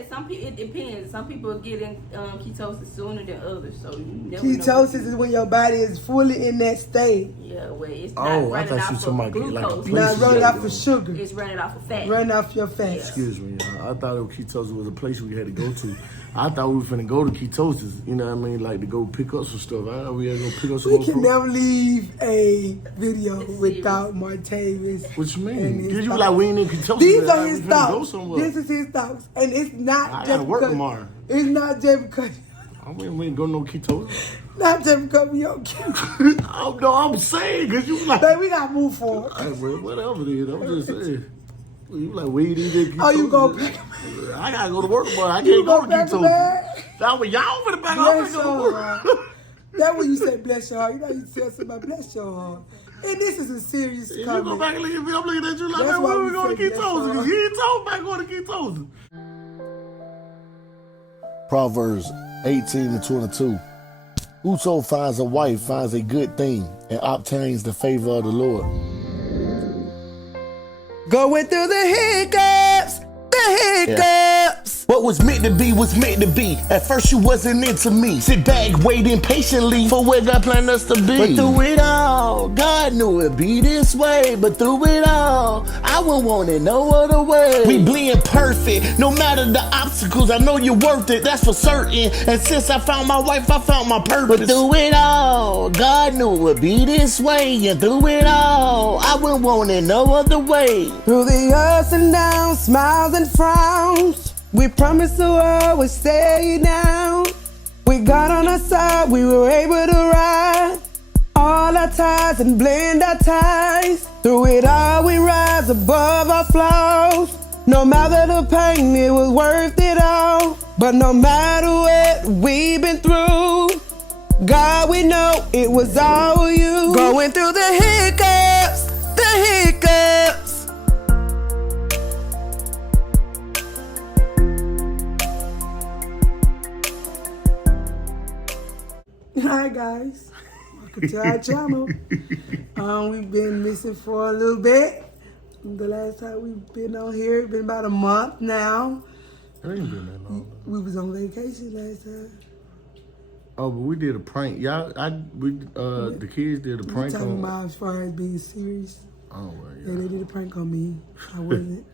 said, some people, it depends. Some people get in ketosis sooner than others, so you never Ketosis know. is when your body is fully in that state. Yeah, where it's not running off of glucose. Not running off of sugar. It's running off of fat. Running off your fat. Yeah. Excuse me, I thought ketosis was a place we had to go to. I thought we were finna go to ketosis, you know what I mean, like to go pick up some stuff. I thought we had to go pick up some We can never leave a video without Martavis. What you mean? Because you like, we ain't in ketosis. These are his Go thoughts. somewhere. This is his thoughts. And it's not I just gotta work because, tomorrow. it's not just because, I mean, we ain't go no ketosis. not just because we on camera. No, I'm saying, because you like... Babe, we gotta move forward. Hey, bro, whatever it is, I'm just saying. You like, we ain't even ketosis. Oh, you go back? I gotta go to work tomorrow. I can't go to ketosis. That was y'all for the back. I'm Bless gonna go to your work. heart. That's when you say bless your heart. You know you tell somebody bless your heart. And this is a serious If you comment. go back and look at me, I'm looking at you like, That's man, why when we we going to say bless ketosis? your Because you ain't talking about going to ketosis. Proverbs 18:22. Whoso finds a wife finds a good thing and obtains the favor of the Lord. Going through the hiccups. What was meant to be was meant to be. At first you wasn't into me. Sit back, waiting patiently for where God planned us to be. But through it all, God knew it'd be this way. But through it all, I wouldn't want it no other way. We blend perfect, no matter the obstacles. I know you're worth it, that's for certain. And since I found my wife, I found my purpose. But through it all, God knew it would be this way. And through it all, I wouldn't want it no other way. Through the ups and downs, smiles and frowns, we promised to always stay down. We got on our side, we were able to ride all our ties and blend our ties. Through it all, we rise above our flaws. No matter the pain, it was worth it all. But no matter what we've been through, God, we know it was all you. Going through the hiccups, the hiccups. Hi guys, welcome to our channel. We've been missing for a little bit. The last time we've been on here, it's been about a month now. It ain't been that long. We was on vacation last time. Oh, but we did a prank. The kids did a prank talking on. about as far as being serious. Oh, well, Yeah, they did a prank on me. I wasn't.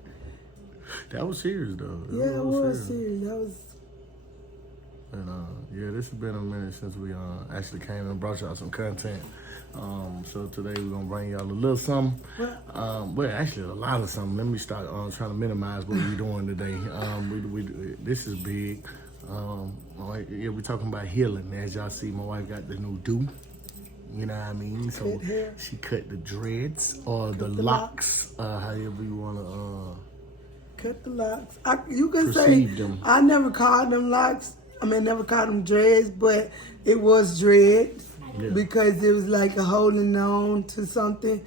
That was serious though. Yeah, it was serious. That was. And yeah, this has been a minute since we actually came and brought y'all some content. So today we're gonna bring y'all a little something. Well, actually a lot of something. Let me start trying to minimize what we're doing today. This is big. Yeah, we're talking about healing. As y'all see, my wife got the new do. You know what I mean? So she cut the dreads or the locks, however you wanna cut the locks. You can perceive say them. I never called them locks. Never called them dreads, but it was dreads because it was like a holding on to something.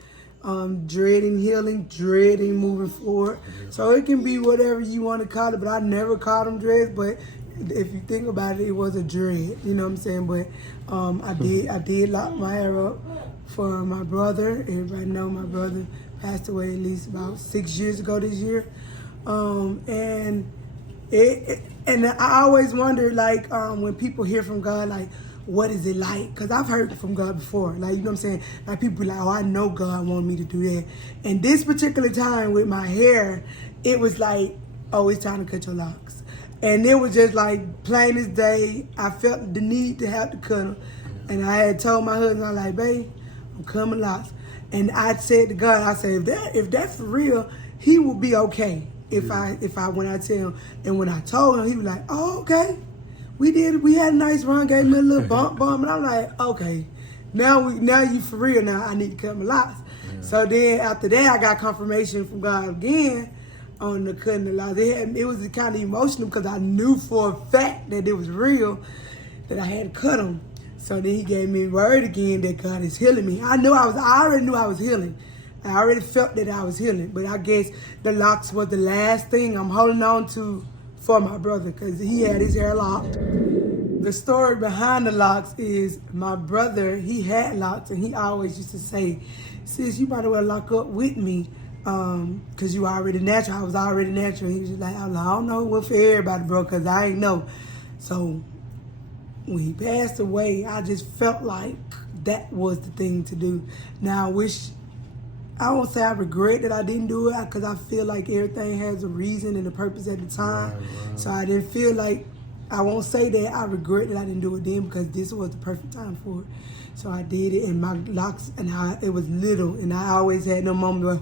Dreading healing, dreading moving forward. So it can be whatever you want to call it, but I never called them dreads. But if you think about it, it was a dread. You know what I'm saying? But I did lock my hair up for my brother. Everybody know my brother passed away at least about 6 years ago this year. And I always wonder, like, when people hear from God, like, what is it like? Because I've heard from God before. Like, you know what I'm saying? Like, people be like, oh, I know God wanted me to do that. And this particular time with my hair, it was like, oh, it's time to cut your locks. And it was just like, plain as day, I felt the need to have to cut them. And I had told my husband, I was like, babe, I'm cutting my locks. And I said to God, I said, if that's for real, he will be okay. When I tell him, and when I told him, he was like, oh, okay. We had a nice run, gave me a little bump, and I'm like, okay. Now you for real now, I need to cut my locks. Yeah. So then after that, I got confirmation from God again on the cutting the locks. It was kind of emotional because I knew for a fact that it was real, that I had to cut them. So then he gave me word again that God is healing me. I already knew I was healing. I already felt that I was healing, but I guess the locks was the last thing I'm holding on to for my brother because he had his hair locked. The story behind the locks is my brother, he had locks and he always used to say, sis, you might as well lock up with me Cause you already natural. I was already natural. He was just like, I don't know what for everybody, bro, cause I ain't know. So when he passed away, I just felt like that was the thing to do. Now I won't say I regret that I didn't do it, because I feel like everything has a reason and a purpose at the time. Right. So I didn't feel like, I won't say that I regret that I didn't do it then, because this was the perfect time for it. So I did it, and my locks, and it was little, and I always had no moment where,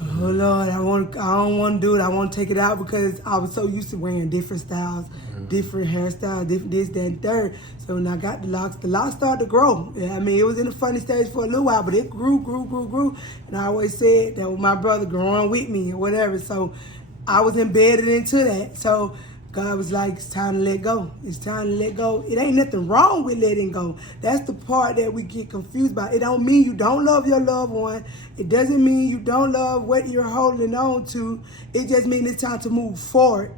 oh Lord, I don't want to do it. I want to take it out, because I was so used to wearing different styles, different hairstyles, different this, that, and third. So when I got the locks started to grow. I mean, it was in a funny stage for a little while, but it grew. And I always said that was my brother growing with me or whatever. So I was embedded into that. So God was like, it's time to let go. It's time to let go. It ain't nothing wrong with letting go. That's the part that we get confused by. It don't mean you don't love your loved one. It doesn't mean you don't love what you're holding on to. It just means it's time to move forward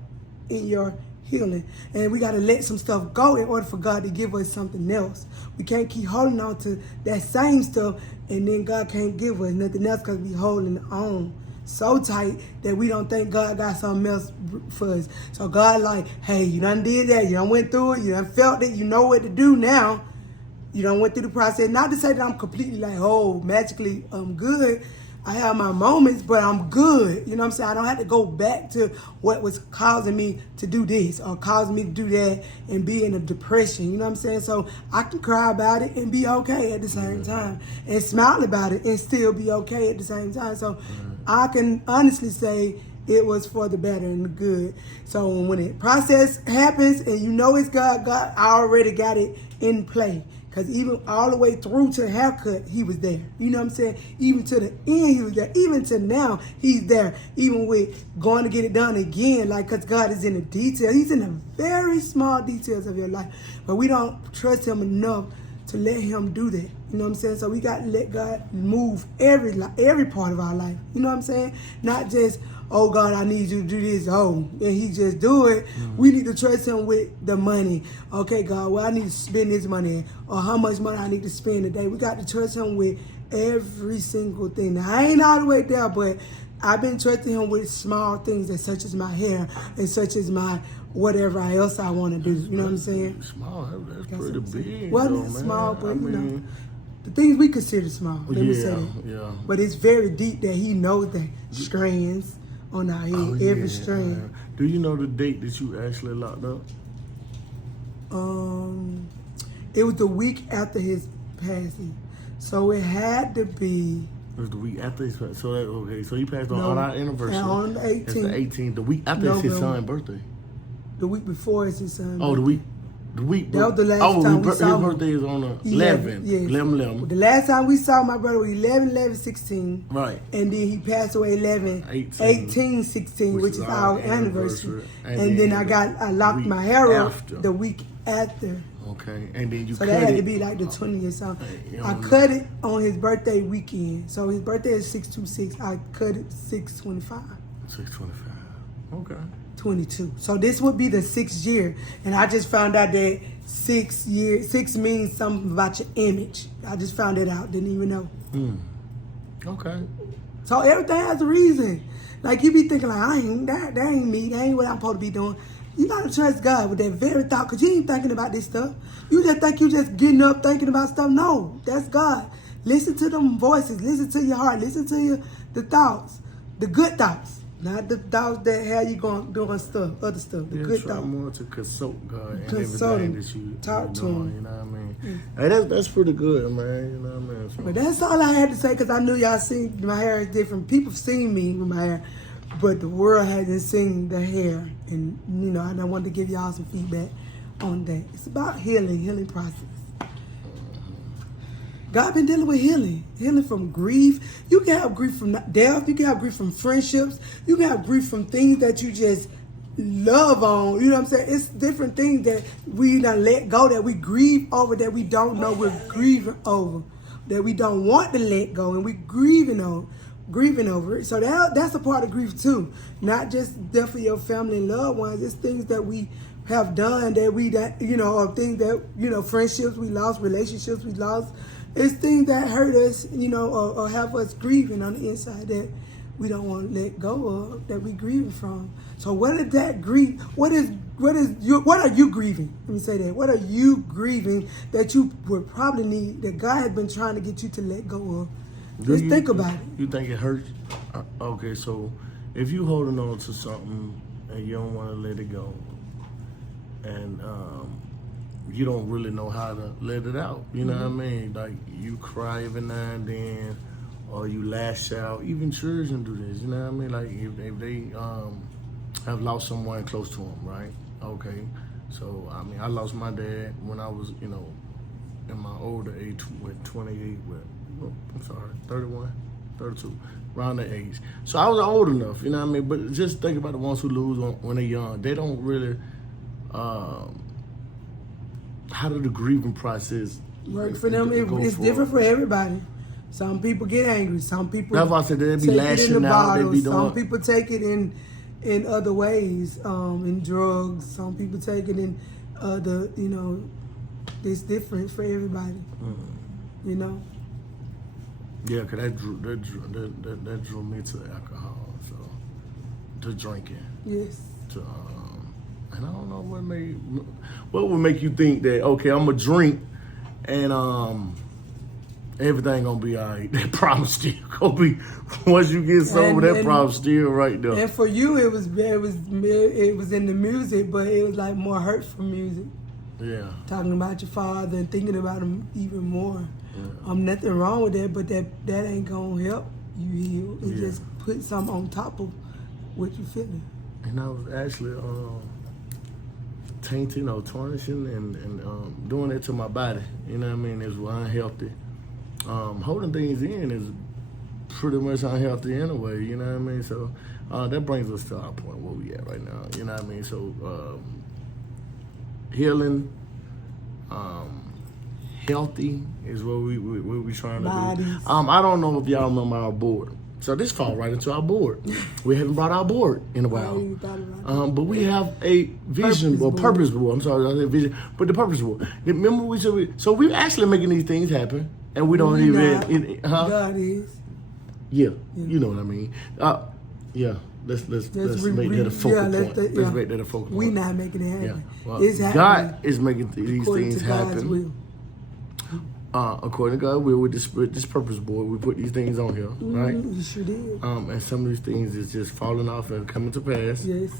in your healing. And we got to let some stuff go in order for God to give us something else. We can't keep holding on to that same stuff, and then God can't give us nothing else, because we holding on so tight that we don't think God got something else for us. So God like, hey, you done did that. You done went through it. You done felt it. You know what to do now. You done went through the process. Not to say that I'm completely like, oh, magically I'm good. I have my moments, but I'm good. You know what I'm saying? I don't have to go back to what was causing me to do this or causing me to do that and be in a depression. You know what I'm saying? So I can cry about it and be okay at the same time, and smile about it and still be okay at the same time. So I can honestly say it was for the better and the good. So when the process happens and you know it's God, I already got it in play. Because even all the way through to the haircut, he was there. You know what I'm saying? Even to the end, he was there. Even to now, he's there. Even with going to get it done again, like, because God is in the details. He's in the very small details of your life. But we don't trust him enough to let him do that. You know what I'm saying? So we got to let God move every part of our life. You know what I'm saying? Not just, oh God, I need you to do this. Oh, and he just do it. We need to trust him with the money. Okay, God, well, I need to spend this money, or how much money I need to spend today. We got to trust him with every single thing. Now, I ain't all the way there, but I've been trusting him with small things, such as my hair and such as my whatever else I want to do. You know what I'm saying? Small, that's pretty big. Well, not small, but you know, the things we consider small. Let me say that. Yeah. But it's very deep that he knows the strands on our head, every strand. Do you know the date that you actually locked up? It was the week after his passing, so it had to be. It was the week after his passing. So okay, so he passed on our anniversary. On the 18th. It's the 18th. The week after his son's birthday. The week before is his son's birthday. The week. That was the last time we saw him. His birthday is on the 11th. Yeah. 11. The last time we saw my brother was 11/11/16. Right. And then he passed away 18/16, which is our anniversary. And then I locked my hair up the week after. Okay. And then you so cut that had it. to be like the 20th or something. I cut it on his birthday weekend. So his birthday is 6/26. I cut it 6/25. 6/25. Okay. 22. So this would be the 6th year, and I just found out that 6 means something about your image. I just found it out. Didn't even know. Okay. So everything has a reason. Like you be thinking like, that ain't me. That ain't what I'm supposed to be doing. You gotta trust God with that very thought, because you ain't thinking about this stuff. You just think you just getting up thinking about stuff. No, that's God. Listen to them voices. Listen to your heart. Listen to the thoughts, the good thoughts. Not the thoughts that have you going doing stuff, other stuff. The good try thoughts. more to consult God and Consult everything him. that you Talk to him. You know what I mean? Hey, that's pretty good, man. You know what I mean? So. But that's all I had to say, because I knew y'all seen my hair is different. People seen me with my hair, but the world hasn't seen the hair. And you know, and I wanted to give y'all some feedback on that. It's about healing process. God been dealing with healing from grief. You can have grief from death. You can have grief from friendships. You can have grief from things that you just love on. You know what I'm saying? It's different things that we done let go, that we grieve over, that we don't know we're grieving over, that we don't want to let go, and we grieving over it. So that's a part of grief too. Not just death of your family and loved ones. It's things that we have done or things that, friendships we lost, relationships we lost. It's things that hurt us, or have us grieving on the inside that we don't want to let go of, that we grieving from. So what is that grief? What are you grieving? Let me say that. What are you grieving that you would probably need, that God has been trying to get you to let go of? Just think about it. You think it hurts? Okay, so if you holding on to something and you don't want to let it go, and you don't really know how to let it out, you know what I mean? Like, you cry every now and then, or you lash out. Even children do this, you know what I mean? Like, if they have lost someone close to them, right? Okay, so I mean, I lost my dad when I was, in my older age, with 28, 31, 32, around that age. So I was old enough, you know what I mean? But just think about the ones who lose when they're young. They don't really, how do the grieving process work for them? It's different for everybody. Some people get angry. Some people that's why I said they be take lashing it in the out. bottle. They be doing. Some people take it in other ways, in drugs. Some people take it in other, it's different for everybody. Yeah, cause that drew me to alcohol, so to drinking. Yes. And I don't know what would make you think that, okay, I'm gonna drink and everything gonna be all right. That problem still gonna be, once you get sober, that problem still right there. And for you, it was in the music, but it was like more hurtful music. Yeah. Talking about your father and thinking about him even more. Yeah. Nothing wrong with that, but that ain't gonna help you heal. It just put something on top of what you feeling. And I was actually tainting or tarnishing and doing it to my body. You know what I mean? It's unhealthy. Holding things in is pretty much unhealthy anyway. You know what I mean? So that brings us to our point where we at right now. You know what I mean? So healing, healthy is what we trying to do. I don't know if y'all remember our board. So this fall right into our board. We haven't brought our board in a while. But we have a vision purpose board. I'm sorry, I said vision, but the purpose board. Remember so we're actually making these things happen, and we don't even. God is. Yeah, you know what I mean. Let's make that a focal point. Let's make that a focal point. We not making it happen. Yeah. Well, it's happening. God is making these things happen. God's will. According to God, with this purpose board, we put these things on here, right? You sure did. And some of these things is just falling off and coming to pass. Yes.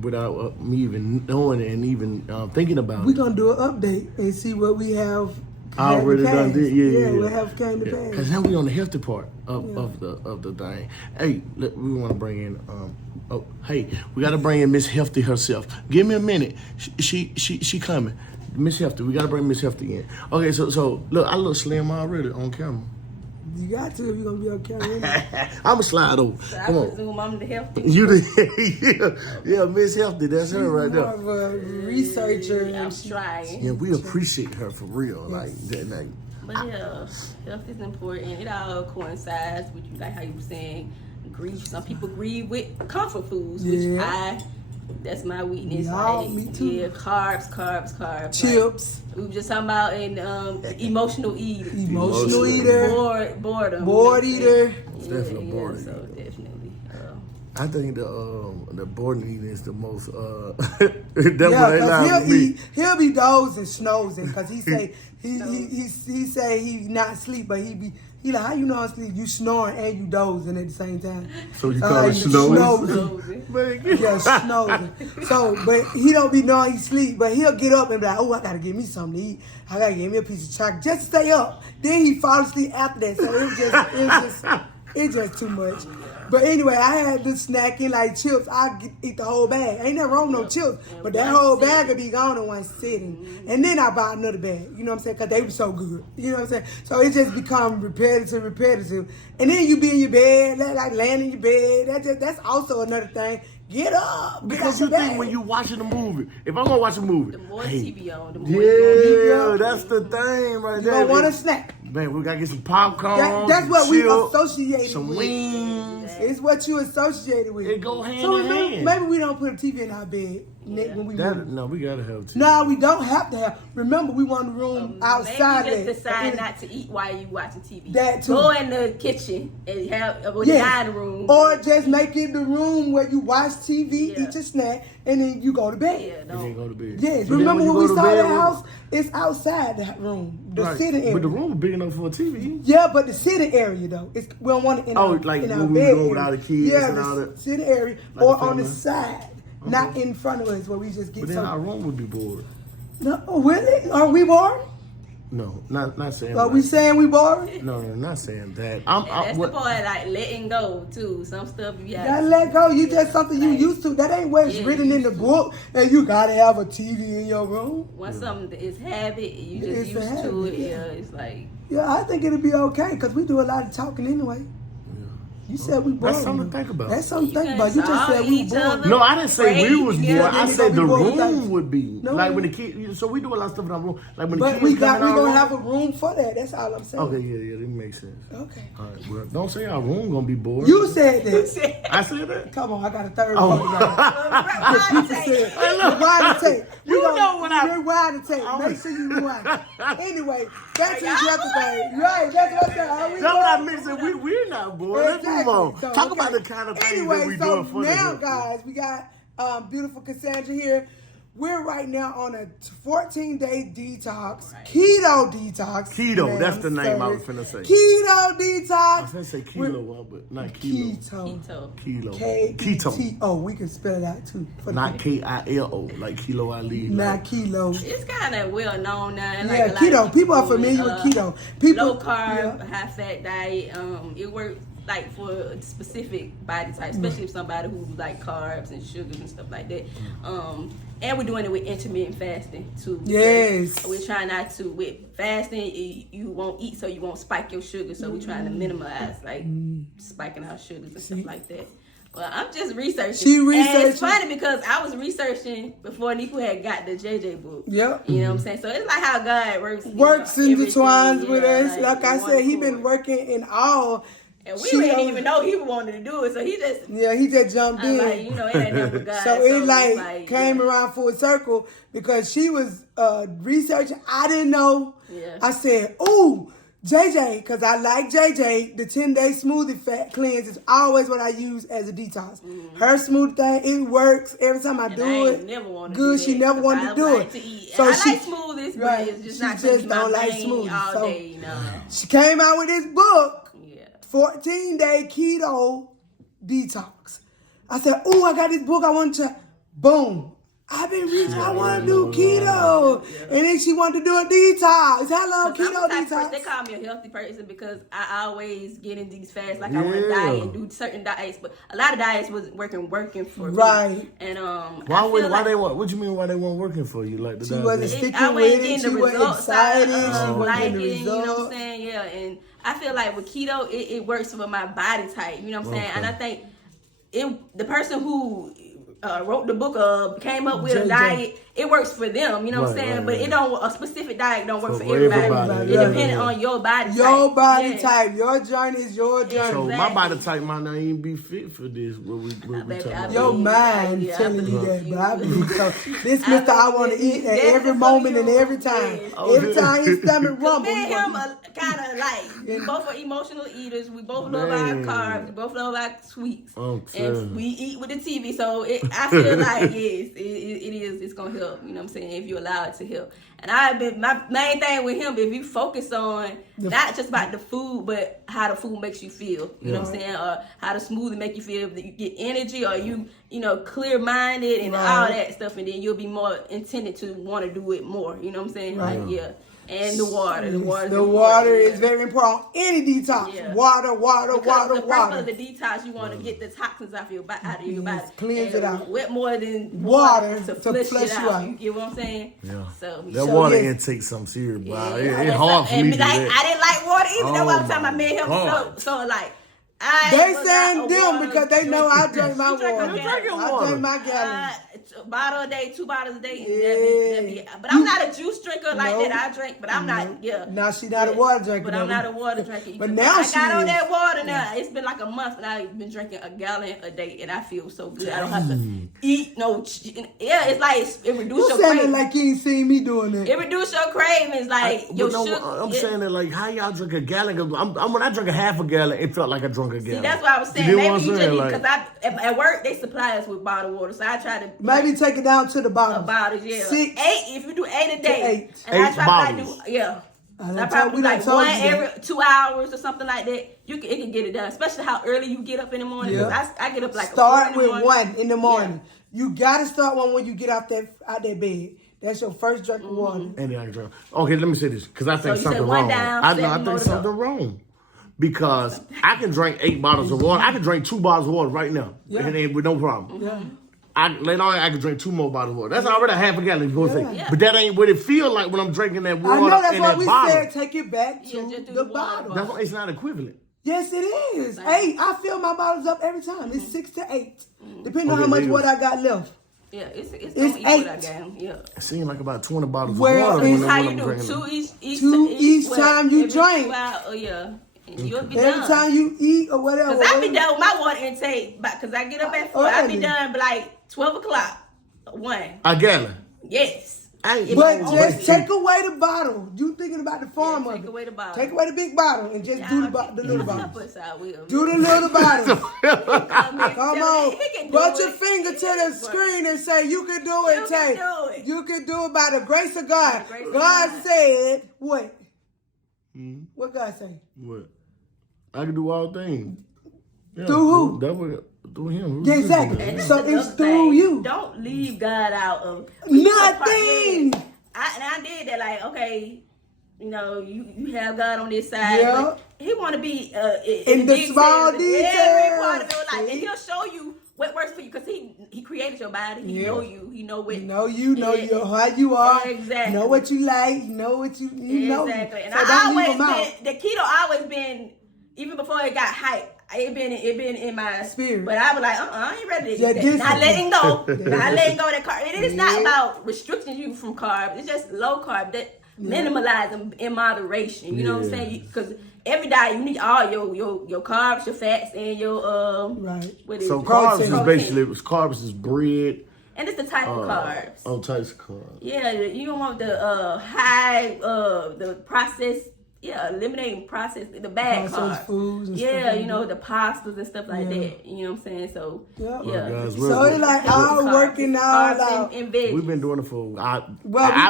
Without me even knowing it and even thinking about it. We're going to do an update and see what we have. Already done this, yeah. We'll have came to pass. Because now we're on the healthy part of the thing. Hey, we want to bring in. We got to bring in Miss Hefty herself. Give me a minute. She coming. Miss Hefty, we got to bring Miss Hefty in. Okay, so look, I look slim already on camera. You got to if you're going to be on camera. I'm going to slide over. So Come on. I presume I'm the Hefty. You the yeah, Miss Hefty, that's her right there. She's more of a researcher. I'm trying. Yeah, we appreciate her for real. Like that night. But health is important. It all coincides with you, like how you were saying, grief. Some people grieve with comfort foods, which that's my weakness. Me too. Yeah, carbs. Chips. Like, we were just talking about emotional eater. Emotional eater. Boredom. Bored eater. Definitely bored. So definitely. I think the boredom eating is the most. He'll be dozing, snoozing, because he say he say he not asleep, but he like, how you know I'm asleep? You snoring and you dozing at the same time. So you call it snoozing? Yeah, snoozing. So, but he don't be knowing he's asleep, but he'll get up and be like, oh, I gotta give me something to eat. I gotta give me a piece of chocolate just to stay up. Then he fall asleep after that. So it's just too much. But anyway, I had this snacking like chips. I eat the whole bag. Ain't nothing wrong with no chips, but that whole bag would be gone in one sitting. And then I bought another bag. You know what I'm saying? Because they were so good. You know what I'm saying? So it just become repetitive. And then you be in your bed, like laying in your bed. That's also another thing. Get up. Because you think when you watching a movie, if I'm gonna watch a movie, the more TV on, the more that's the thing right there. You don't want a snack. Man, we gotta get some popcorn. That's what we associated some with. Wings. It's what you associated with. It go hand in hand. Maybe we don't put a TV in our bed. Nick, when we No, we gotta have TV. No, we don't have to have. Remember, we want a room outside. Maybe just decide not to eat while you watching TV. That too. Go in the kitchen and have the dining room. Or just make it the room where you watch TV, eat your snack, and then you go to bed. Yeah, And then go to bed. Yes, But remember when we go to saw bed, that house? It's outside that room, the sitting area. But the room is big enough for a TV. Yeah, but the sitting area though, we don't want it in our like in when our we bed go area. without the kids yeah, and all the that. sitting area, Like or the on the family. side, not in front of us where we just get. But then our room would be bored. No, really? Are we bored? No, not saying. Are we saying we bored? No, not saying that. That's the part, like letting go too. Some stuff you gotta let go. You just something you used to. That ain't what's written in the book. And you gotta have a TV in your room. Once something is habit, you just It's a used to habit, it. Yeah, it's like. Yeah, I think it'll be okay because we do a lot of talking anyway. You said we bored. That's something to think about. That's something to think about. You just said we bored. No, I didn't say we was bored. I said the bored. room would be. No. Like when the kids, so we do a lot of stuff in our room. Like when the But kids we come in our gonna room. have a room for that. That's all I'm saying. Okay, yeah, that makes sense. Okay. All right, well, don't say our room gonna be bored. You said that. I said that. Come on, I got a third Oh. part. Rewind the tape. You know what I- rewind the tape. Make sure you rewind. Anyway, back to the yesterday. Right, that's what I said. That's what I meant. We're not bored. Let's move on. So, Talk about the kind of things anyway, that we so doing for now, the guys, we got beautiful Cassandra here. We're right now on a 14-day detox, keto detox. Keto, that's the name I was finna finna say. Keto detox. I was finna say kilo, but not kilo. Keto. Kilo. Keto. Keto. Oh, we can spell it out too. Not Kilo, like Kilo Ali. Not kilo. It's kind of well known now. Yeah, Like a lot keto. of People are familiar with keto. People low carb, high fat diet. It works like for a specific body type, especially if somebody who like carbs and sugars and stuff like that. And we're doing it with intermittent fasting too. Yes. We're trying not to with fasting. You won't eat, so you won't spike your sugar. So we're trying to minimize like spiking our sugars and stuff like that. Well, I'm just researching. She researching. And it's funny because I was researching before Nico had got the JJ book. Yep. You know what I'm saying? So it's like how God works. Works and intertwines with us. Like I said, he one been working in all. and we didn't even know he wanted to do it, so he just he just jumped in. like, you know, it ain't never God. So it like it's came around full circle because she was researching. I didn't know. Yeah. I said, "Ooh, JJ," because I like JJ. The 10-day smoothie fat cleanse is always what I use as a detox. Her smoothie thing, it works every time I do it. Never wanted Good. to do she that, never wanted to do it. To eat. So I she like smoothies, but right, it's just she not just my don't like vein smoothies. all So day. No. she came out with this book. 14-day keto detox. I said, "Ooh, I got this book. I want to." Boom. I've been reaching. I want to do keto, and then she wanted to do a detox. Hello, keto detox. They call me a healthy person because I always get in these fasts. Like I want to diet and do certain diets, but a lot of diets wasn't working for me. Right. And Why they want? What you mean? Why they weren't working for you? Like the She wasn't diabetes? sticking with it. She wasn't excited. She wasn't liking, getting the you know what I'm results. saying? Yeah, and I feel like with keto, it works for my body type. You know what I'm saying? And I think the person who wrote the book came up with a diet. It works for them, you know what I'm saying? But it don't. A specific diet don't work for everybody. It depends on your body type. Your body type. Your journey is your journey. So my body type might not even be fit for this. What we talking about? Your mind telling you that, but I believe so. This Mr. I want to eat at every moment and every time. Every time his stomach rumbles. Me and him are kind of like, we both are emotional eaters. We both love our carbs. We both love our sweets. And we eat with the TV. So I feel like, yes, it is. It's going to help. You know what I'm saying? If you allow it to help. And my main thing with him, if you focus on not just about the food, but how the food makes you feel. You know what I'm saying? Or how the smoothie make you feel. That you get energy, or you clear-minded and all that stuff. And then you'll be more intended to want to do it more. You know what I'm saying? Right. Like, yeah. And the water. The water is very important. Any detox. Yeah. Water. The purpose of the detox, you want to get the toxins out of your body. Cleanse it out. What more than water to flush it you out. You get what I'm saying? Yeah. So that water intake some serious. Wow. It's hard for me to do that. I didn't like water either. That's why I'm talking about me and him. So like. They saying them because they know I drink my water. I I drink my gallon. a bottle a day, 2 bottles a day. And that'd be, but I'm not a juice drinker like that. I drink, but I'm not. Yeah. Now she's not a water drinker. But I'm not a water drinker. But now I got on that water now. It's been like a month, and I've been drinking a gallon a day, and I feel so good. I don't have to eat no. Yeah, it's like it reduces your cravings. Like you ain't seen me doing that. It reduces your cravings, like your sugar. I'm saying that like how y'all drink a gallon? When I drink a half a gallon, it felt like I drunk a gallon. See, that's what I was saying. Maybe you just because at work they supply us with bottled water, so I try to maybe take it down to the bottom. Bottles, yeah. 6, 8 if you do 8 a day. 8. And I try bottles. to do I probably do like one every 2 hours or something like that. It can get it done, especially how early you get up in the morning. Yeah. I get up like start with 1 in the morning. Yeah. You gotta start one when you get out that bed. That's your first drink of water. And then I can drink. Okay, let me say this because I think something wrong. I think something wrong. Because I can drink 8 bottles of water. I can drink 2 bottles of water right now. Yeah. And with no problem. Yeah. Later on, I can drink 2 more bottles of water. That's already a half a gallon. But that ain't what it feel like when I'm drinking that water. I know that's in why that we bottle. said take it back to the bottle. That's why it's not equivalent. Yes, it is. 8. I fill my bottles up every time. It's 6 to 8, depending on how much water I got left. Yeah, it's 8. Yeah. It seems like about 20 bottles of water. It's how you do 2 each time you drink. Yeah. You'll be every done. time you eat or whatever. Because I be done with my water intake, because I get up at 4. I be done by like 12 o'clock. 1. A gallon? Yes. But just take away the bottle. You thinking about the form of it. Take away the bottle. Take away the big bottle and just do the little bottle. Do the little bottle. Come on. Put your finger to the screen and say, you can do it, Tay. You can do it by the grace of God. God said, what? What God say? What? I can do all things. Yeah, through who? Through him. Yeah, exactly. So it's through you. Don't leave God out of nothing. I did that. Like, okay, you have God on this side. Yeah. But he want to be in the small details. Every part of your life, and he'll show you what works for you because he created your body. He know you. He know what. Know how you are. Exactly. Know what you like. Know what you know. Exactly. And so I always been the keto. Always been even before it got hype. It been in my spirit. But I was like, I ain't ready to do that. Not letting go. Not letting go of that carb. It is not about restricting you from carbs. It's just low carb. That minimalize them in moderation. You know what I'm saying? Because every diet you need all your carbs, your fats, and your right. What is so it? Carbs is basically carbs is bread. And it's the type of carbs. Oh, types of carbs. Yeah, you don't want the high the processed. Yeah, eliminating the bad carbs. Foods and stuff like the pastas and stuff like that. You know what I'm saying? So, guys, so it's like all working out. We've been doing it for, I've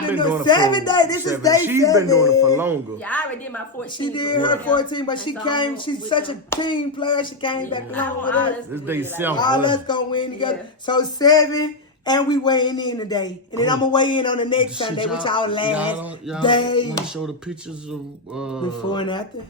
been doing 7 days. This is day 7. She's been doing it for longer. Yeah, I already did my 14. She did her 14, but she came, she's such a team player. She came back along with us. This day 7. All us gonna win together. So 7. And we weighing in today. And then I'm going to weigh in on the next Sunday, which our last day. Want to show the pictures of... before and after?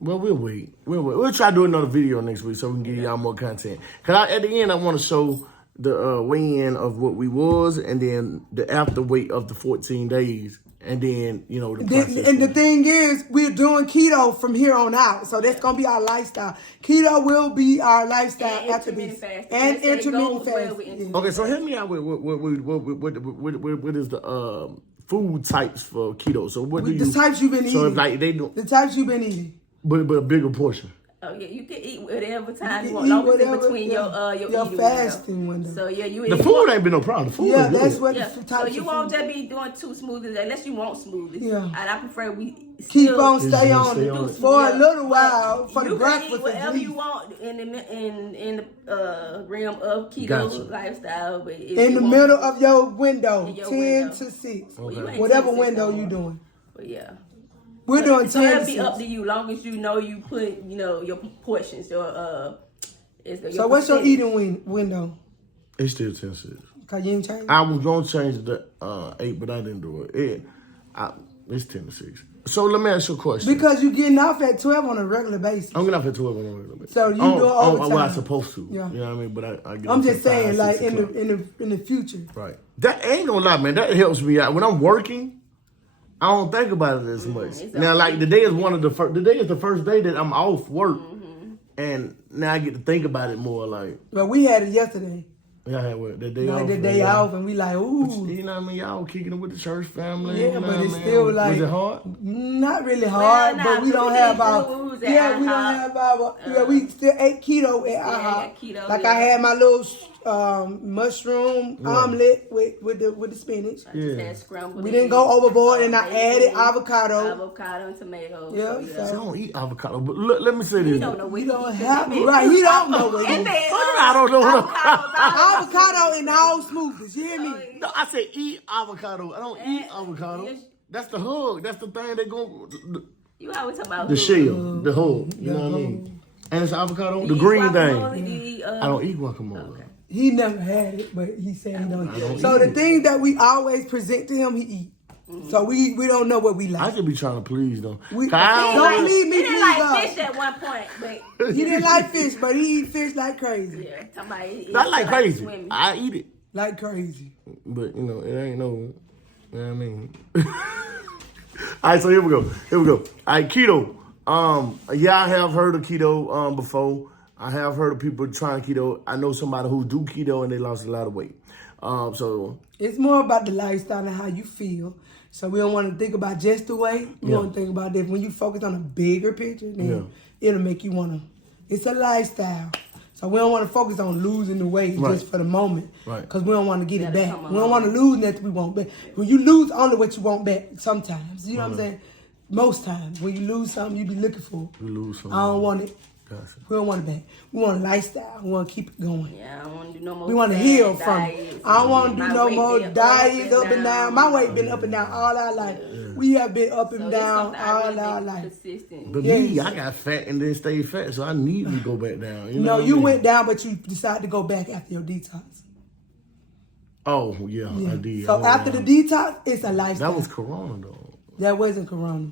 Well, we'll wait. We'll try to do another video next week so we can give y'all more content. Because at the end, I want to show the weigh-in of what we was and then the after weight of the 14 days. And then, the process. And the thing is, we're doing keto from here on out. So that's going to be our lifestyle. Keto will be our lifestyle after this. And intermittent fasting. Okay, so help me out with what is the food types for keto? So what do the types you've been eating. So if like they do the types you've been eating. But a bigger portion. Oh yeah, you can eat whatever time you want, long as it's between your fasting window. So the food ain't been no problem. The food is good. That's what the types so you of won't food. just be doing 2 smoothies unless you want smoothies. Yeah, and I prefer we keep on stay on it for a little while for the breakfast. You can eat whatever you want in the realm of keto lifestyle, but in the middle of your window, 10 to 6, whatever window you doing. But yeah. We're doing 10 so it'll be up to you, long as you know you put, your portions. So what's your eating window? It's still 10-6. Cause you ain't changed? I was gonna change the 8, but I didn't do it. It's 10-6. So let me ask you a question. Because you're getting off at 12 on a regular basis. I'm getting off at 12 on a regular basis. So you do overtime. Well, I'm supposed to. Yeah. You know what I mean? But I get I'm just saying, like in the future. Right. That ain't gonna lie, man. That helps me out when I'm working. I don't think about it as much. Now, like today is today is the first day that I'm off work, and now I get to think about it more. Like, but we had it yesterday. Y'all had what? The day like off? the day off, and we like, ooh. You know what I mean? Y'all kicking it with the church family. Yeah, you know but it's what I mean? still like... Was it hard? Not really hard, Well, but we don't have our... we don't have our... Yeah, we still ate keto at IHOP. Keto, like I had my little mushroom omelet with the spinach. I just had scrambled We didn't go overboard, and I added avocado. Avocado and tomato. Yeah, so, I don't eat avocado, but let me say this. You don't know what You don't he have to, right? You don't know what And it is. then, I don't know. Avocado in all smoothies. You hear me? No, I said eat avocado. I don't eat avocado. yes. That's the hug. That's the thing that go. You always talking about The food. shell, the hug. You know what I mean? And it's avocado, the green thing. I don't eat guacamole. Okay. He never had it, but he said he don't. don't So eat the it. thing that we always present to him, he eat. So we don't know what we I like. just be trying to please though. We- I Don't don't leave me, He didn't please, like God. fish at one point, but He didn't like fish, but he eat fish like crazy. yeah, somebody. Not like crazy. Swimming. I eat it, Like crazy. but you know it ain't no. You know what I mean? All right, so here we go. All right, keto. Yeah, I have heard of keto before. I have heard of people trying keto. I know somebody who do keto and they lost a lot of weight. So It's more about the lifestyle and how you feel. So we don't want to think about just the weight. We want to think about that. When you focus on a bigger picture, then it'll make you want to. It's a lifestyle. So we don't want to focus on losing the weight just for the moment. Right. Because we don't want to get it back. come We don't want to lose nothing we want back. When you lose only what you want back sometimes. You know what I'm saying? Most times. When you lose something, you be looking for. you lose something. I don't want it. Gotcha. We don't want it back. We want a lifestyle. We want to keep it going. Yeah, I don't want to do no more. We want to fad heal from it. diets. I don't want to do My no weight more been diets up and down. My weight been up and down all our life. We have been up So and it's down something I all really our been life. consistent. But me, I got fat and then stayed fat, so I need to go back down. You know No, what I you mean? went down, but you decided to go back after your detox. Oh yeah, I did. So after the detox, it's a lifestyle. that was Corona though. That wasn't Corona.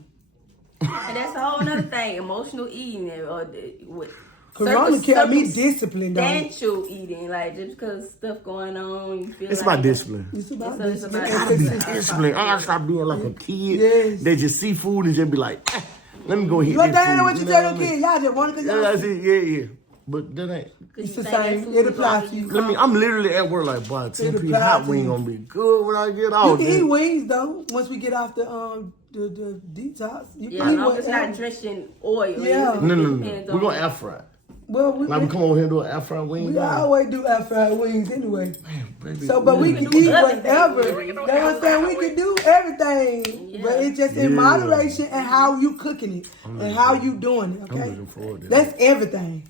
And that's a whole other thing, emotional eating or what. Corona kept me disciplined, though. Substantial eating, like just because stuff going on, you feel It's like about discipline. It's about It's this. about I gotta be disciplined. I gotta stop being like a kid. Yes. They just see food and just be like, let me go hit But this that ain't food. what you know tell what your I mean? kids. Y'all just want it because Yeah, y'all that's it. Yeah. But that ain't. It's the same. It applies to you. I'm literally at work like, boy, 10 It piece applies hot to wing you. gonna be good when I get You out. can eat Then. wings, though, once we get off the detox. You Yeah, can eat long as it's not whatever. drenching oil. Yeah. It No. depends We're on- gonna air fry. Well, Like we come over here and do an air fry wing. we dog. always do air fried wings anyway. Baby, So, but we can eat whatever. That's That's what I'm saying. We can do everything, but it's just in moderation and how you cooking it and how you doing it. I'm Okay, looking forward to that's everything.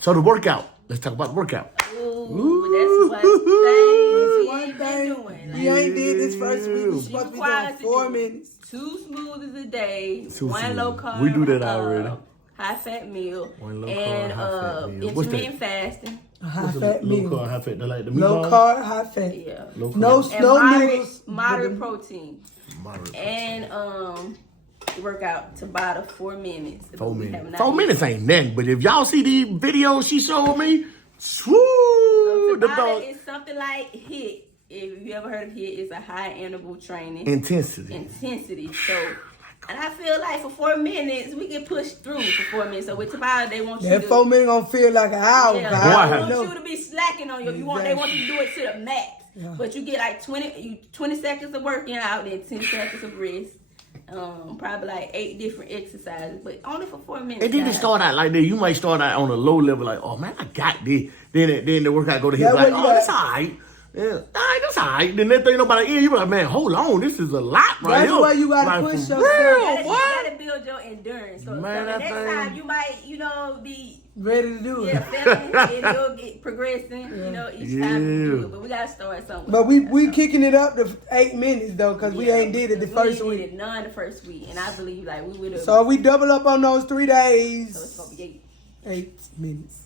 So the workout. Let's talk about the workout. Ooh, that's one thing. One we ain't thing been doing. we ain't did this first week. We supposed to be doing Required to 4 do minutes. 2 smoothies a day, Two 1 smoothies. low carb. We do that already. High fat meal, 1 low and carb, high fat meal. What's that? intermittent fasting. A high What's fat the low meal, carb, high fat? They like the low meatball? carb, high fat. Yeah. Low carb. No, And no moderate, noodles. moderate protein. Moderate. And work out to about 4 minutes. 4 We minutes. have not 4 yet. minutes ain't nothing, but if y'all see the videos she showed me, woo, the Tabata dog is something like HIIT. If you ever heard of HIIT, it's a high interval training. intensity. So, and I feel like for 4 minutes, we can push through for 4 minutes. So with Tabata, they want you That to... 4 minutes gonna feel like an hour. Yeah, but Boy, I they don't want know. you to be slacking on you. They want you to do it to the max. Yeah. But you get like 20 seconds of working out, then 10 seconds of rest. Probably like 8 different exercises, but only for 4 minutes. And then they guys. start out like that. You might start out on a low level, like, oh man, I got this. Then the workout go to his That like, what you oh, got. that's all right. Yeah, all right, that's all right. Then that thing nobody in, you be like, man, hold on, this is a lot right That's here. why you gotta like, push for yourself. real, You what? gotta build your endurance. So, Man, the that next thing- time you might, be Ready to do it. feeling and you'll get progressing, each time you do Yeah. it. But we gotta start somewhere. But we kicking it up to 8 minutes though, cause we ain't did it the first We week. did none the first week, and I believe like we would have. So we double up on those 3 days. So it's gonna be 8. 8 minutes.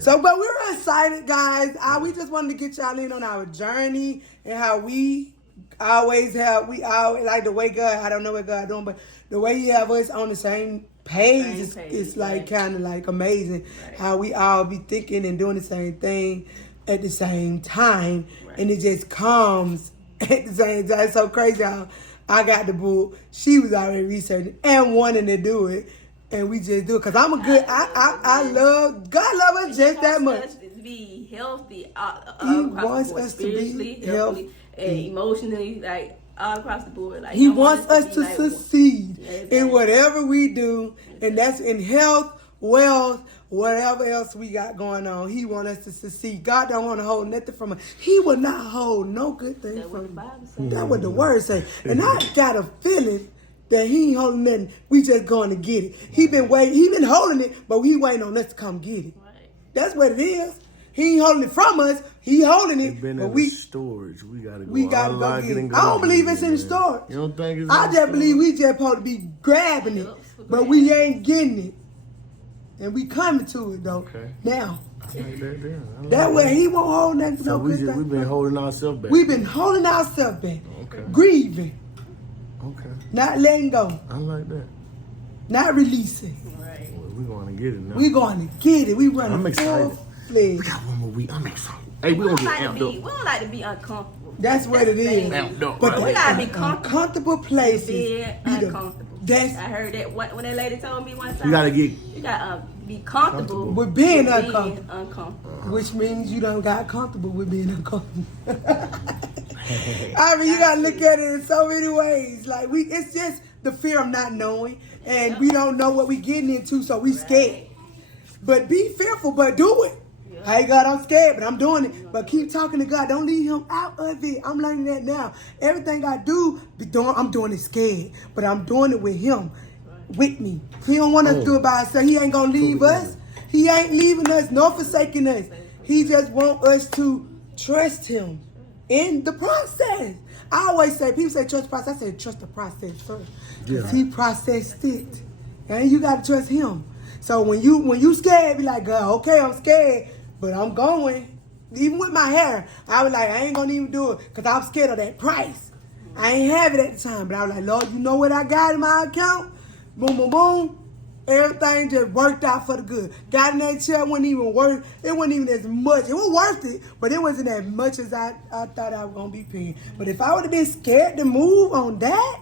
So, but we're excited, guys. We just wanted to get y'all in on our journey and how we always like the way God, I don't know what God doing, but the way He have us on the same page, it's like right. kind of like amazing how we all be thinking and doing the same thing at the same time, and it just comes at the same time. It's so crazy how I got the book. She was already researching and wanting to do it. And we just do it because I'm a good. I love God. Love her just that much. be healthy all He across wants the board, us to be spiritually, healthy, and emotionally, like all across the board. Like He wants us to like, succeed exactly. in whatever we do, and that's in health, wealth, whatever else we got going on. He wants us to succeed. God don't want to hold nothing from us. He will not hold no good thing from us. That's what the word say. And I got a feeling that he ain't holding nothing. We just going to get it. He been waiting. He been holding it, but he waiting on us to come get it. Right. That's what it is. He ain't holding it from us. He holding it, but we storage. We gotta go. We gotta go get it. I don't believe it's in the storage. You don't think it's? I just believe we just supposed to be grabbing it, but we ain't getting it, and we coming to it though. Okay. Now. I like that. That way he won't hold nothing. So no we've been holding ourselves back. We've been holding ourselves back. Okay. Grieving. Okay. Not letting go. I like that. Not releasing. Right. Well, we're going to get it now. We going to get it. We running. I'm excited. We got one more week. I'm excited. Hey, we don't get amped up. We don't like to be uncomfortable. That's what it is. Amped up, But right? We gotta be comfortable places. Being uncomfortable. That's I heard that when that lady told me one time. You gotta be comfortable with being uncomfortable. uncomfortable. Which means you don't got comfortable with being uncomfortable. I mean, you gotta look at it in so many ways. Like it's just the fear of not knowing, and we don't know what we getting into, so we scared. But be fearful, but do it. Hey God, I'm scared, but I'm doing it. But keep talking to God. Don't leave him out of it. I'm learning that now. Everything I do, I'm doing it scared, but I'm doing it with him, with me. He don't want us to do it by himself. He ain't gonna leave us. He ain't leaving us nor forsaking us. He just want us to trust him in the process. I always say, people say trust the process. I say trust the process first. Because he processed it. And you gotta trust him. So when you scared, be like, God, okay, I'm scared, but I'm going. Even with my hair, I was like, I ain't gonna even do it because I'm scared of that price. I ain't have it at the time, but I was like, Lord, you know what I got in my account? Boom, boom, boom. Everything just worked out for the good. Got in that chair, wasn't even worth. It wasn't even as much. It was worth it, but it wasn't as much as I thought I was gonna be paying. But if I would have been scared to move on that,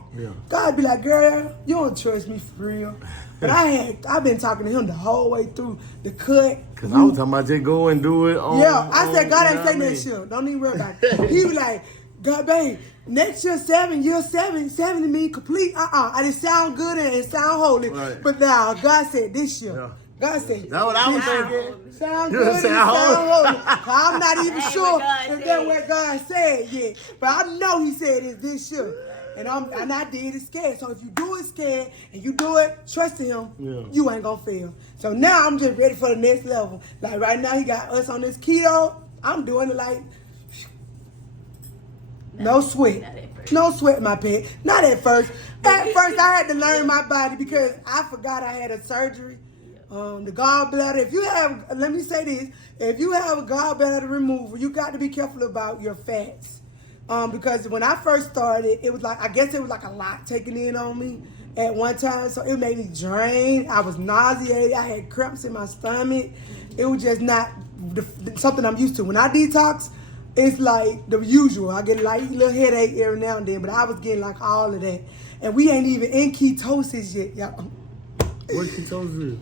God'd be like, girl, you don't trust me for real. But I've been talking to him the whole way through the cut. Cause I was talking about just go and do it. I said, God ain't saying that shit. Don't even worry about it. He was like, God, babe, next year 7 to me complete. I didn't sound good and it sound holy. Right. But now God said this year. Yeah. God said, that's what I was thinking. Sound good and sound holy. I'm not even sure if that's what God said yet. But I know he said it this year. And I did it scared. So if you do it scared and you do it trusting him, you ain't gonna fail. So now I'm just ready for the next level. Like right now he got us on this keto. I'm doing it like no sweat. No sweat, my pet. Not at first. At first I had to learn my body because I forgot I had a surgery. The gallbladder. If you have, let me say this, if you have a gallbladder removal, you got to be careful about your fats. Because when I first started, it was like, I guess it was like a lot taken in on me at one time. So it made me drain. I was nauseated. I had cramps in my stomach. It was just not something I'm used to. When I detox, it's like the usual. I get like a little headache every now and then, but I was getting like all of that. And we ain't even in ketosis yet, y'all. What ketosis is?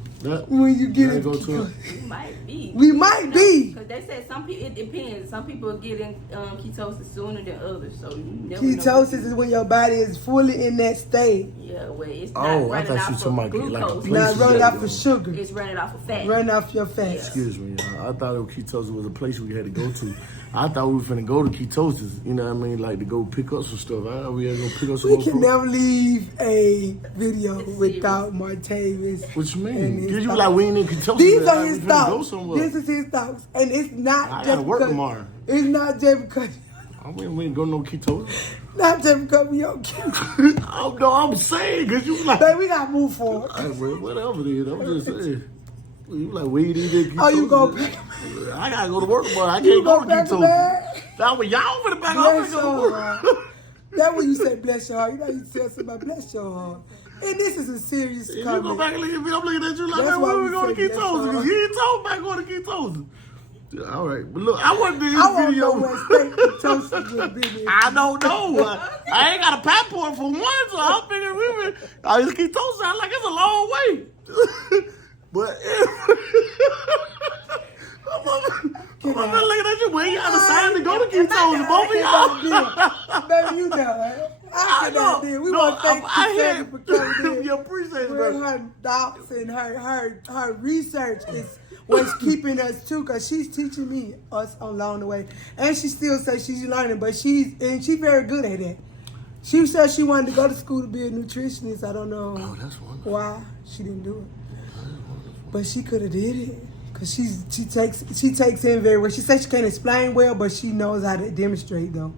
When you get it, we might be. We might be. Because they said some people, it depends. Some people get in ketosis sooner than others. So you never ketosis know. is when your body is fully in that state. Yeah, where it's not running off of glucose. Not running off of sugar. It's running off of fat. Running off your fat. Excuse me, I thought ketosis was a place we had to go to. I thought we were finna go to ketosis, you know what I mean? Like to go pick up some stuff. I thought we had to go pick up some We can never leave a video without Martavis. What you mean? Cause you like we ain't in ketosis. These are his thoughts. This is his thoughts. And it's not I just gotta work because, tomorrow. It's not just because we ain't go no ketosis. Not just because we don't ketosis. Oh no, I'm saying cause you like Babe, we gotta move forward. Whatever it is, I'm just saying. You like weed eating ketosis. Oh, you go pick I gotta go to work tomorrow. I can't go to ketosis. Now when y'all for the back, I'm gonna go to work. That's when you say bless your heart. You know you tell somebody bless your heart. And this is a serious comment. You go back and look at me, I'm looking at you like, man, when we going to ketosis? Because you ain't talking about going to ketosis. Yeah, all right, but look, I want this video. I want to know what ketosis will be. I don't know. I ain't got a passport for one, so I'm figuring ketosis sounds like it's a long way. But I'm not looking at you. We ain't got decided to go to ketones, both of y'all. Baby, you know. I cannot deal. We want to thank you for coming in. You appreciate it, her thoughts and her research is what's keeping us too, because she's teaching me us along the way. And she still says she's learning, but she's very good at it. She said she wanted to go to school to be a nutritionist. I don't know why she didn't do it. But she could have did it. Because she takes in very well. She said she can't explain well, but she knows how to demonstrate though.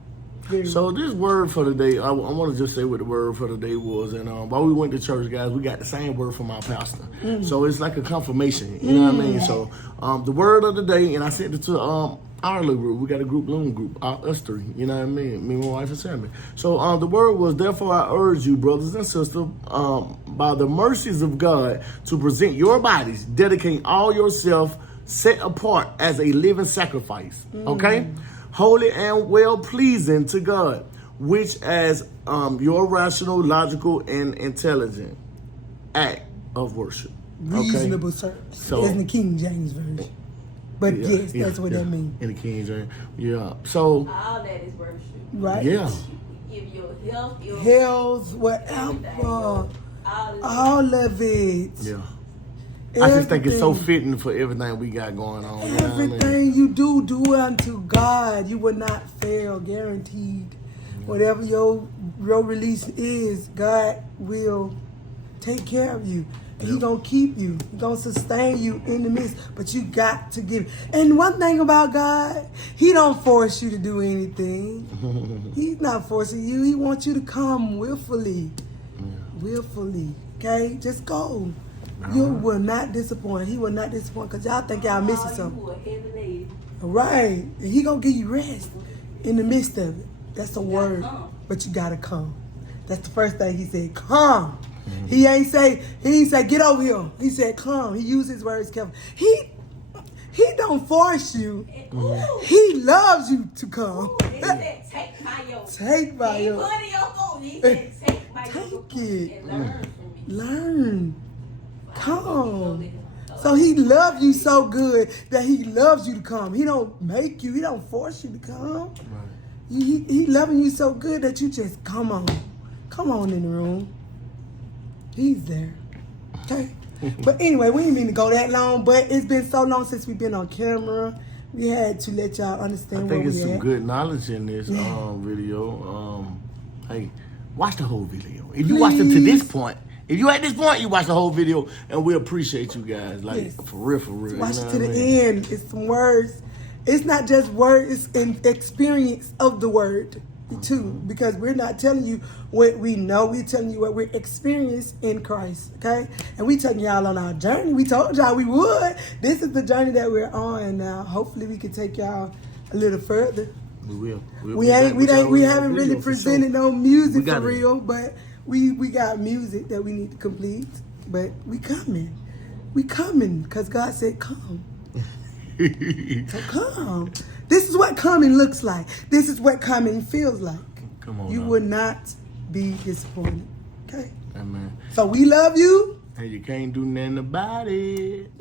So this word for the day, I want to just say what the word for the day was. And while we went to church, guys, we got the same word from our pastor. So it's like a confirmation, you know what I mean? So the word of the day, and I sent it to our little group. We got a Loom group, us three, you know what I mean? Me, my wife, and Sammy. So the word was, therefore I urge you, brothers and sisters, by the mercies of God, to present your bodies, dedicating all yourself, set apart as a living sacrifice, okay? Holy and well-pleasing to God, which as your rational, logical, and intelligent act of worship. Reasonable service. So, in the King James Version. But yes, that's what that means. In the King James, So all that is worship. Right? Yeah. Give your health, whatever. All of it. Yeah. I just think it's so fitting for everything we got going on. Everything you do unto God. You will not fail, guaranteed. Whatever your release is, God will take care of you. And He gonna keep you. He gonna sustain you in the midst. But you got to give. And one thing about God, He don't force you to do anything. He's not forcing you. He wants you to come willfully. Willfully. Okay? Just go. You will not disappoint. He will not disappoint, because y'all think y'all missing something. Right. And He gonna give you rest in the midst of it. That's the word. But you gotta come. That's the first thing He said. Come. He ain't say get over here. He said come. He used His words carefully. He don't force you. He loves you to come. He said take my yoke. Take my yoke. He said take my yoke. Take it. And learn from me. Learn. Come. So He loves you so good that He loves you to come. He don't make you. He don't force you to come. He loving you so good that you just come on. Come on in the room. He's there. Okay? But anyway, we didn't mean to go that long, but it's been so long since we've been on camera. We had to let y'all understand where we at. I think it's some good knowledge in this video. Hey, watch the whole video. If you watched it to this point, if you at this point, you watch the whole video, and we appreciate you guys. Like, for real. Watch it to the end. It's some words. It's not just words, it's an experience of the word, too. Because we're not telling you what we know. We're telling you what we're experiencing in Christ, okay? And we taking y'all on our journey. We told y'all we would. This is the journey that we're on now. Hopefully, we can take y'all a little further. We will. We haven't really presented no music for real, but we got music that we need to complete. But we coming. Because God said come. So come. This is what coming looks like. This is what coming feels like. Come on. You will not be disappointed. Okay? Amen. So we love you. And you can't do nothing about it.